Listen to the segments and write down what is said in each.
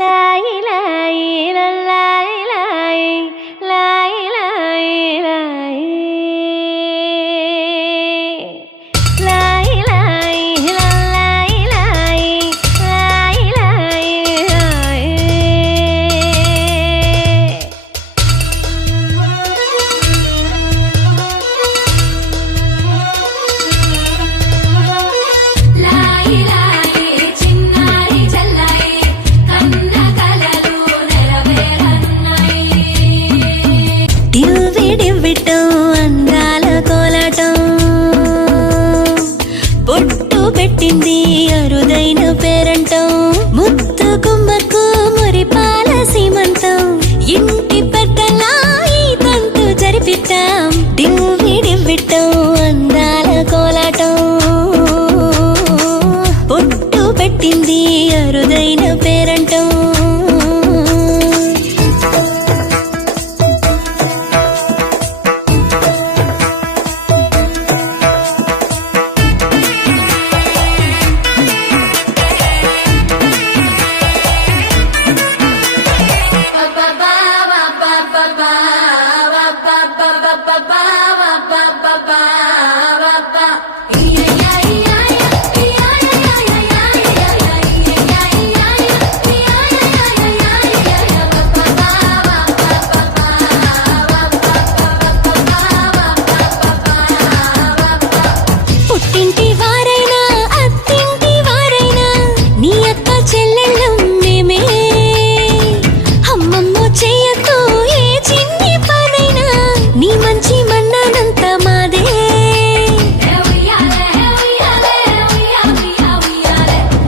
లాయి లాయి లాయి లాయి లాయి లాయి లాయి లాయి లాయి లాయి లాయి లాయి లాయి లాయి లాయి చిన్నారి చల్లాయి కన్న కలలు నెరవేరన్నాయి. డివ్వి డివ్విటం అందాల కోలాటం బొట్టు పెట్టింది అరుదైన పేరంటం ముద్దు గుమ్మకు మురిపాల సీమంతం ఇంటి పెద్దలా ఈ తంతు జరిపిద్దాం. డివ్వి డివ్విటం అందాల కోలాటం బొట్టు పెట్టింది అరుదైన పేరంటం. పుట్టింటి వారైనా అత్తింటి వారైనా నీ అక్క చెల్లెళ్ళం మేమే. అమ్మమ్మో చెయ్యకు ఏ చిన్ని పనైనా నీ మంచి మన్నానంత మాదే.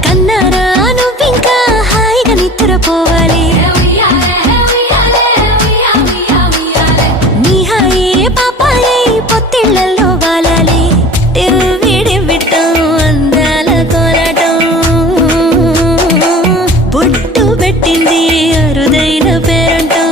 కన్నారా నువ్వింకా హాయిగా నిద్రపోవాలి. నీ హాయే పాపాయే పొత్తిళ్లలో వాలాలి. డివ్విడివ్విటం అందాల కోలాటం బొట్టు పెట్టింది అరుదైన పేరంటం.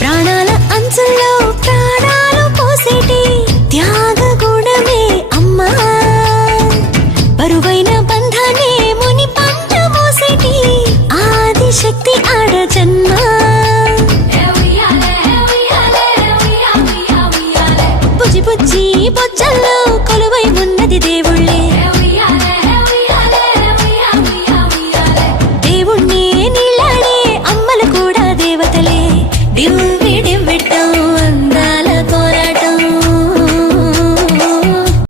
ప్రాణాల అంచుల్లో ప్రాణాలు పోసేటి త్యాగ గుణమే అమ్మా. బరువై